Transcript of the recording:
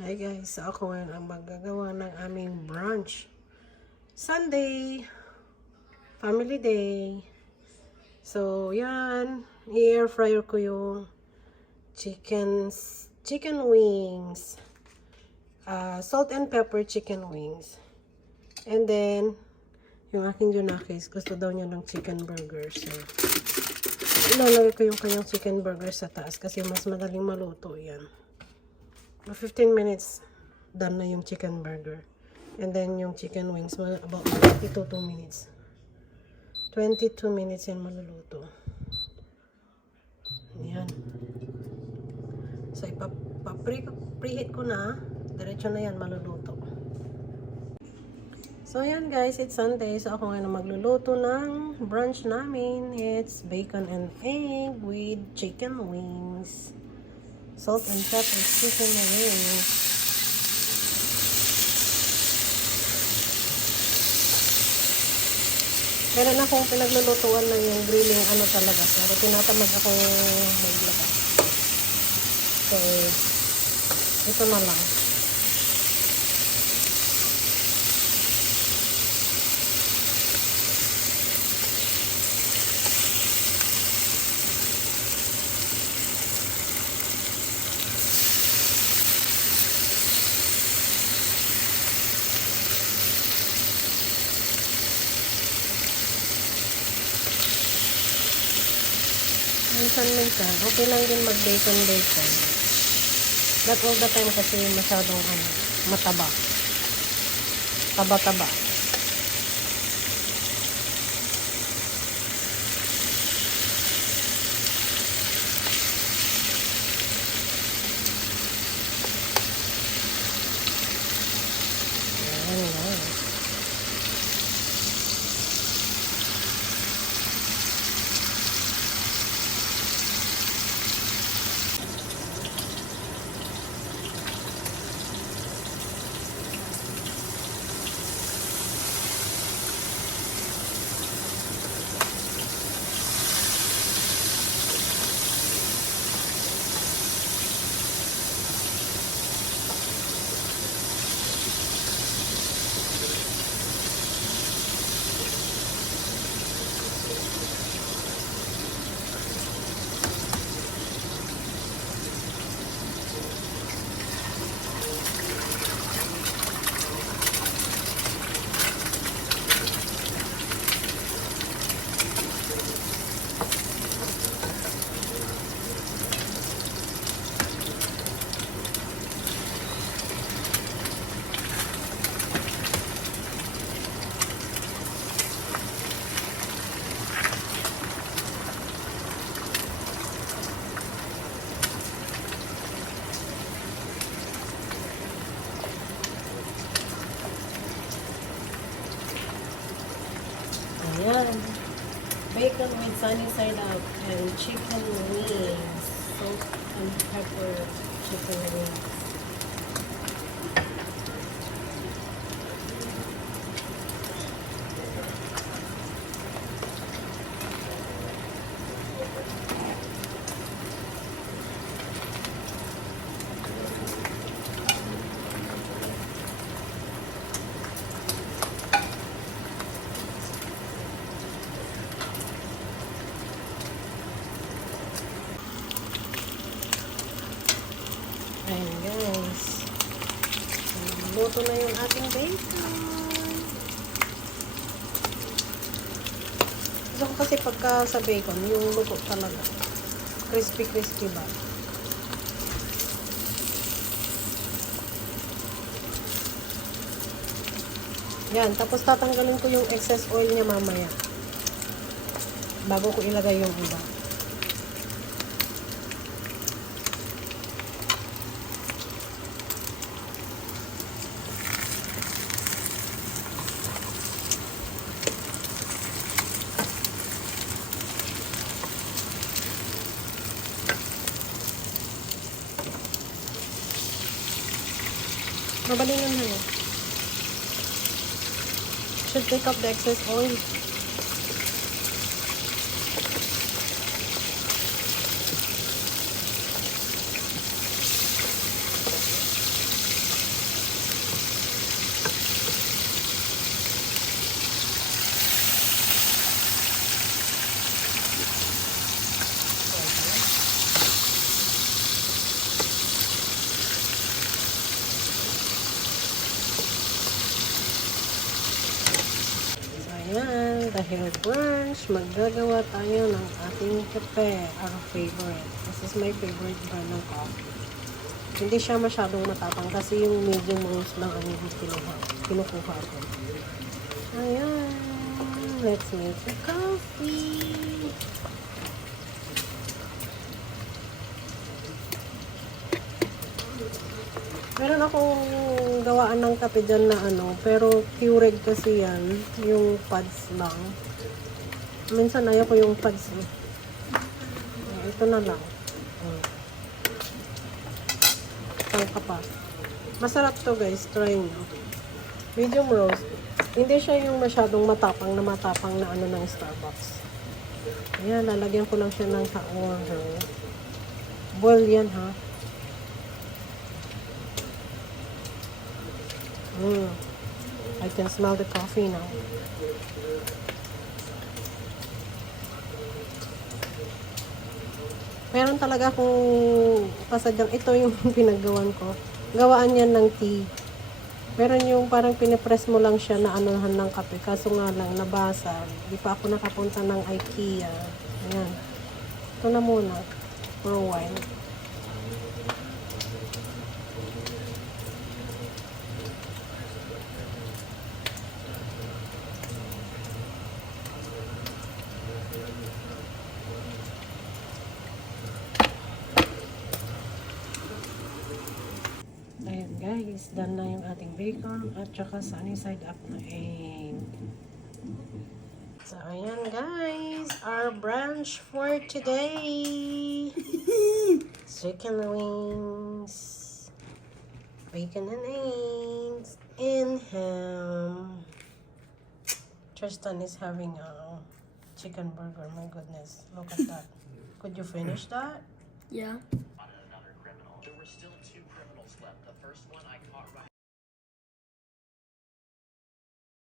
Hi guys, so ako ngayon ang maggagawa ng aming brunch. Sunday, family day. So yan, i-air fryer ko yung chicken wings. Salt and pepper chicken wings. And then, yung aking Junakis, gusto daw niya ng chicken burger. So, ilalagay ko yung kanyang chicken burger sa taas kasi mas madaling maluto yan. 15 minutes, done na yung chicken burger. And then yung chicken wings, about 22 minutes. 22 minutes yan maluluto. Yan. So, preheat ko na. Diretso na yan maluluto. So, yan guys, it's Sunday. So, ako ngayon magluluto ng brunch namin. It's bacon and egg with chicken wings. Salt and pepper chicken wings. Meron akong pinaglulutuan na yung grilling ano talaga. Pero tinatamad akong maglaba. So, ito na lang. Minsan, okay lang din mag-bacon. Not all the time kasi masyadong mataba. Taba-taba. Ayan. Ayan. Bacon with sunny side up and chicken wings. Salt and pepper chicken wings. Ayan guys. Luto na yung ating bacon. Gusto ko kasi pagka sa bacon, yung luto talaga. Crispy ba? Yan. Tapos tatanggalin ko yung excess oil niya mamaya. Bago ko ilagay yung iba. Mabalingan na yun. Should take up the excess oil. Ayan, dahil brunch, maggagawa tayo ng ating kape, our favorite. This is my favorite brand ng coffee. Hindi siya masyadong matapang kasi yung medium roast lang ang kinukuha ko. Ayan, let's make the coffee. Meron akong gawaan ng kape dyan na pero Keurig kasi yan, yung pads lang. Minsan ayaw ko yung pads. Ito na lang. Tangka pa. Masarap to guys, try nyo. Medium roast. Hindi siya yung masyadong matapang na ng Starbucks. Ayan, lalagyan ko lang siya ng order. Boil yan ha. I can smell the coffee now. Meron talaga akong pasadyang ito yung pinaggawan ko. Gawaan yan ng tea. Meron yung parang pinipress mo lang siya na anuhan ng kape. Kaso nga lang, nabasa. Di pa ako nakapunta ng IKEA. Ayan. Ito na muna. For a while. Ayan guys, done na yung ating bacon at saka sunny side up na egg. So ayan guys, our brunch for today. Chicken wings, bacon and eggs, and ham. Tristan is having a chicken burger. My goodness, look at that. Could you finish that? Yeah. On another criminal. There were still 2 criminals left. The first one I caught right